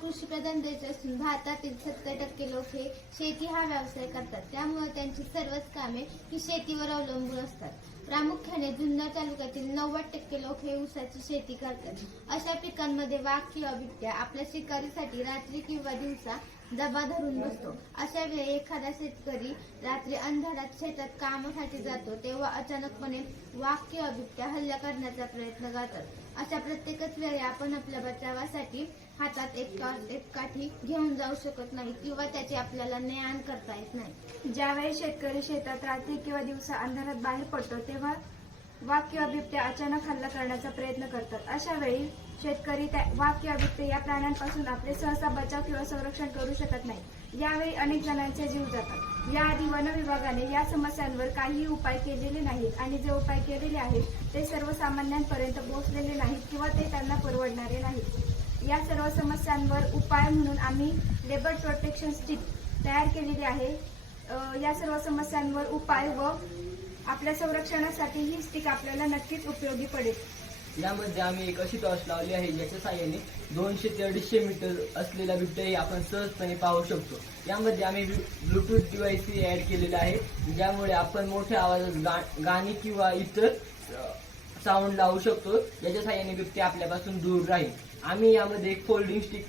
कृषीप्रधान देश असून भारतातील 70% लोक हे शेती हा व्यवसाय करतात. त्यामुळे त्यांची सर्वच कामे ही शेतीवर अवलंबून असतात. प्रामुख्याने जुन्नर तालुक्यातील 90% लोक हे ऊसाची शेती करतात. अशा पिकांमध्ये वाघ किंवा बिबट्या आपल्या शिकारीसाठी रात्री किंवा दिवसा दबा धरून बसतो. अशा वेळी एखादा शेतकरी रात्री अंधारात शेतात कामासाठी जातो तेव्हा अचानकपणे वाघ किंवा बिबट्या हल्ला करण्याचा प्रयत्न करतात. अशा प्रत्येकच वेळी आपण आपल्या बचावासाठी हातात एक टॉर्च एक काठी घेऊन जाऊ शकत नाही किंवा त्याची आपल्याला ने-आण करता येत नाही. ज्यावेळी शेतकरी शेतात रात्री किंवा दिवसा अंधारात बाहेर पडतो तेव्हा वाघ किंवा बिबट्या अचानक हल्ला करण्याचा प्रयत्न करतात. अशा वेळी शेतकरी वाघ किंवा बिबटे या प्राण्यांपासून आपले सहसा बचाव किंवा संरक्षण करू शकत नाही. यावेळी अनेक जणांचे जीव जातात. याआधी वन विभागाने या समस्यांवर काहीही उपाय केलेले नाहीत आणि जे उपाय केलेले आहेत ते सर्वसामान्यांपर्यंत पोहोचलेले नाहीत किंवा ते त्यांना परवडणारे नाहीत. या सर्व समस्यांवर उपाय म्हणून आम्ही लेबर प्रोटेक्शन स्टिक तयार केलेली आहे. या सर्व समस्यांवर उपाय व आपल्या संरक्षणासाठी ही स्टिक आपल्याला नक्कीच उपयोगी पडेल. यामध्ये आम्ही एक अशी टॉर्च लावली आहे ज्याच्या साहाय्याने 200 ते 250 मीटर असलेला बिबट्याही आपण सहजपणे पाहू शकतो. यामध्ये आम्ही ब्लूटूथ डिव्हाइस ऍड केलेला आहे ज्यामुळे आपण मोठ्या आवाजात गाणी किंवा इतर साऊंड लावू शकतो. याच्या साहाय्याने बिबट्या आपल्यापासून दूर राहील. आम्ही यामध्ये एक फोल्डिंग स्टिक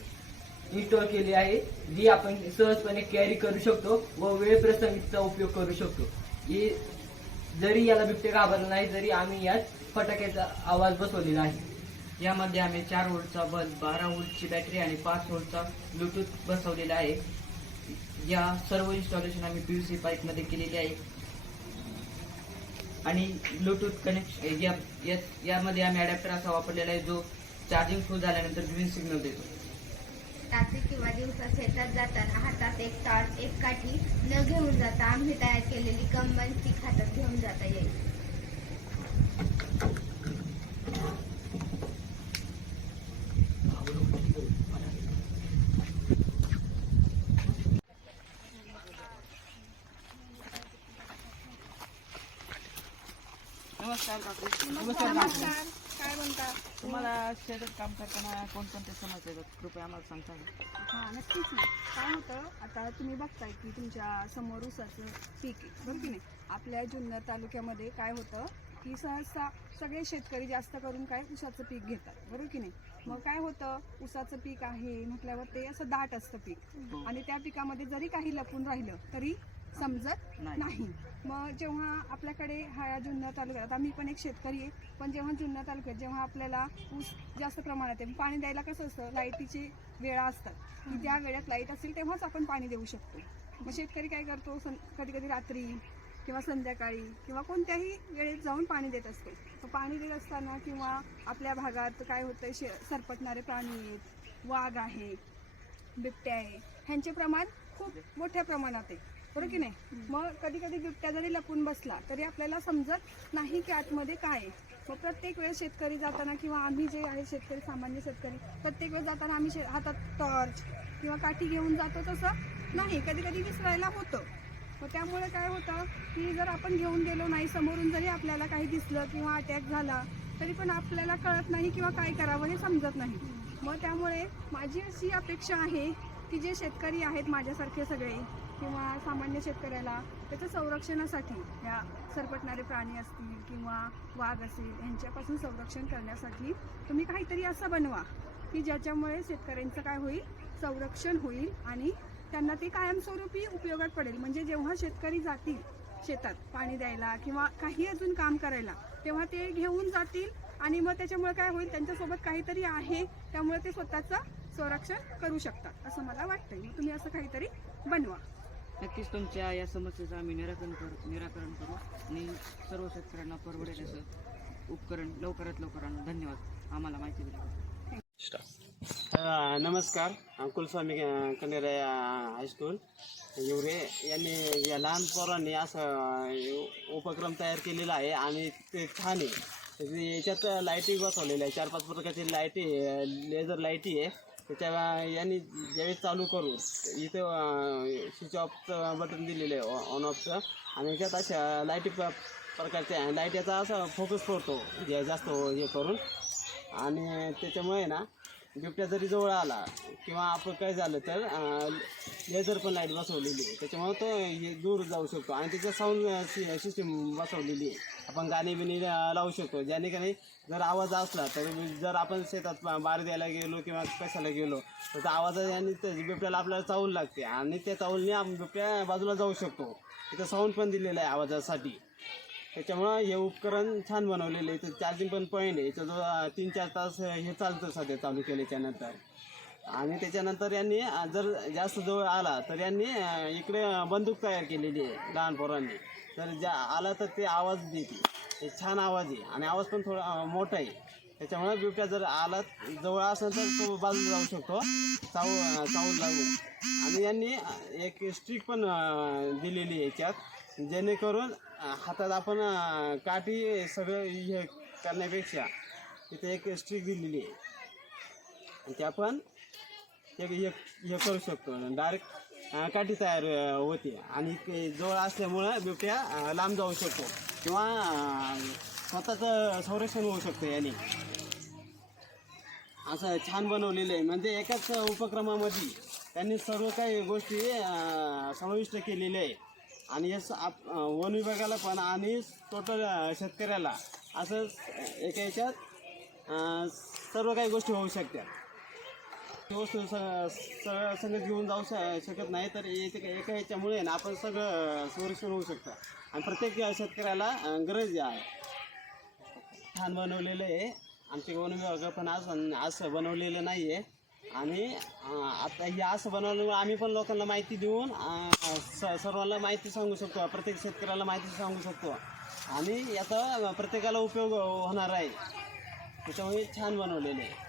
इन्स्टॉल केली आहे जी आपण सहजपणे कॅरी करू शकतो व वेळप्रसंगीचा उपयोग करू शकतो. जरी याला बिबटे घाबरला नाही तरी आम्ही यात फटाक्याचा आवाज बसवलेला आहे. यामध्ये आम्ही 4 व्होल्टचा बल्ब, 12 व्होल्टची बॅटरी आणि 5 व्होल्टचा ब्लूटूथ बसवलेला आहे. या सर्व इन्स्टॉलेशन आम्ही PVC पाईप मध्ये केलेली आहे आणि ब्लूटूथ कनेक्शन यामध्ये आम्ही अडॅप्टर असा वापरलेला आहे जो चार्जिंग फुल झाल्यानंतर ग्रीन सिग्नल देतो. रात्री किंवा दिवसा शेतात जाताना हातात एक टॉर्च एक काठी न घेऊन जाता आम्ही तयार केलेली कंबाईन स्टिक हातात घेऊन जाता येईल. नमस्कार काकू. नमस्कार. काय म्हणता? तुम्हाला शेतात काम करताना कोणकोणते समस्या येतात कृपया आम्हाला सांगता का? हां, नक्कीच ना. काय होतं, आता तुम्ही बघताय की तुमच्या समोर ऊसाचं पीक आहे, बरोबर की नाही. आपल्या जुन्नर तालुक्यामध्ये काय होतं की सहसा सगळे शेतकरी जास्त करून काय ऊसाचं पीक घेतात, बरोबर की नाही. मग काय होतं, ऊसाचं पीक आहे म्हटल्यावर ते असं दाट असतं पीक आणि त्या पिकामध्ये जरी काही लपून राहिलं तरी समजत नाही. मग जेव्हा आपल्याकडे हा जुन्नर तालुक्यात, आता मी पण एक शेतकरी आहे, पण जेव्हा जुन्नर तालुक्यात जेव्हा आपल्याला ऊस जास्त प्रमाणात आहे, पाणी द्यायला कसं असतं, लाईटीची वेळा असतात की त्या वेळेत लाईट असेल तेव्हाच आपण पाणी देऊ शकतो. मग शेतकरी काय करतो, कधी कधी रात्री किंवा संध्याकाळी किंवा कोणत्याही वेळेत जाऊन पाणी देत असतो. तर पाणी देत असताना किंवा आपल्या भागात काय होतं, सरपटणारे प्राणी आहेत, वाघ आहे, बिबट्या आहे, ह्यांचे प्रमाण खूप मोठ्या प्रमाणात आहे, बरोबर की नाही. मग कधी कधी बिबट्या जरी लपून बसला तरी आपल्याला समजत नाही की आतमध्ये काय आहे. मग प्रत्येक वेळेस शेतकरी जाताना किंवा आम्ही जे आहे शेतकरी, सामान्य शेतकरी, प्रत्येक वेळेस जाताना आम्ही हातात टॉर्च किंवा काठी घेऊन जातो तसं नाही, कधी कधी विसरायला होतं. मग त्यामुळे काय होतं की जर आपण घेऊन गेलो नाही, समोरून जरी आपल्याला काही दिसलं किंवा अटॅक झाला तरी पण आपल्याला कळत नाही किंवा काय करावं हे समजत नाही. मग त्यामुळे माझी अशी अपेक्षा आहे की जे शेतकरी आहेत माझ्यासारखे सगळे किंवा सामान्य शेतकऱ्याला त्याच्या संरक्षणासाठी ह्या सरपटणारे प्राणी असतील किंवा वाघ असेल ह्यांच्यापासून संरक्षण करण्यासाठी तुम्ही काहीतरी असं बनवा की ज्याच्यामुळे शेतकऱ्यांचं काय होईल, संरक्षण होईल आणि त्यांना ते कायमस्वरूपी उपयोगात पडेल. म्हणजे जेव्हा शेतकरी जातील शेतात पाणी द्यायला किंवा काही अजून काम करायला तेव्हा ते घेऊन जातील आणि मग त्याच्यामुळे काय होईल, त्यांच्यासोबत काहीतरी आहे त्यामुळे ते स्वतःचं संरक्षण करू शकतात असं मला वाटतंय. तुम्ही असं काहीतरी बनवा. नक्कीच तुमच्या या समस्येचं आम्ही निराकरण करू आणि सर्व शेतकऱ्यांना परवडेल असं उपकरण लवकरात लवकर आणू. धन्यवाद आम्हाला माहिती दिली. नमस्कार. कुलस्वामी कनेरे हायस्कूल येवरे यांनी या लहान पोरांनी असं उपक्रम तयार केलेला आहे आणि ते छान आहे. याच्यात लाईटी बसवलेल्या आहे, 4-5 प्रकारची लाईटी, लेझर लाईटी आहे. त्याच्या यांनी ज्यावेळेस चालू करू इथं स्विच ऑफचं बटन दिलेलं आहे, ऑन ऑफचं, आणि याच्यात अशा लाईटी प्रकारच्या लाईट याचा असा फोकस पडतो जास्त हे करून आणि त्याच्यामुळे ना बिबट्या जरी जवळ आला किंवा आपण काय झालं तर लेझर पण लाईट बसवलेली आहे, त्याच्यामुळे तो हे दूर जाऊ शकतो. आणि त्याच्या साऊंड सिस्टीम बसवलेली आहे, आपण गाणी बिणी लावू शकतो, ज्याने काही जर आवाज असला तर जर आपण शेतात बाहेर द्यायला गेलो किंवा कशाला गेलो तर त्या आवाजाने बिबट्याला आपल्याला चावल लागते आणि त्या चावलने बिबट्या बाजूला जाऊ शकतो. तिथं साऊंड पण दिलेलं आहे आवाजासाठी. त्याच्यामुळं हे उपकरण छान बनवलेलं आहे. इथं चार्जिंग पण पॉईंट आहे, इथं जो 3-4 तास हे चालतं सध्या चालू केल्याच्यानंतर. आणि त्याच्यानंतर यांनी जर जास्त जवळ आला तर यांनी इकडे बंदूक तयार केलेली आहे लहान पोरांनी. तर आला तर ते आवाज देते, ते छान आवाज आहे आणि आवाज पण थोडा मोठा आहे. त्याच्यामुळे बिबट्या जर आला जवळ असेल तर तो बाजूला जाऊ शकतो चावल लागून. आणि यांनी एक स्ट्रिक पण दिलेली आहे याच्यात, जेणेकरून हातात आपण काठी सगळं हे करण्यापेक्षा तिथे एक स्ट्रिक दिलेली आहे, ते आपण हे करू शकतो. डायरेक्ट काठी तयार होते आणि जवळ असल्यामुळं बिबट्या लांब जाऊ शकतो किंवा स्वतःचं संरक्षण होऊ शकतं याने. असं छान बनवलेलं आहे. म्हणजे एकाच उपक्रमामध्ये त्यांनी सर्व काही गोष्टी समाविष्ट केलेल्या आहे. आणि हे वन विभागाला पण आणि टोटल शेतकऱ्याला असं एका याच्यात सर्व काही गोष्टी होऊ शकतात. वस्तू सगळं संगत घेऊन जाऊ शकत नाही, तर एका याच्यामुळे ना आपण सगळं संरक्षण होऊ शकतं आणि प्रत्येक शेतकऱ्याला गरज आहे. छान बनवलेलं आहे. आमच्या वन विभाग पण असं बनवलेलं नाही आहे. आणि आता हे असं बनवल्यामुळे आम्ही पण लोकांना माहिती देऊन सर्वांना माहिती सांगू शकतो, प्रत्येक शेतकऱ्याला माहिती सांगू शकतो आणि याचा प्रत्येकाला उपयोग होणार आहे. त्याच्यामुळे छान बनवलेलं आहे.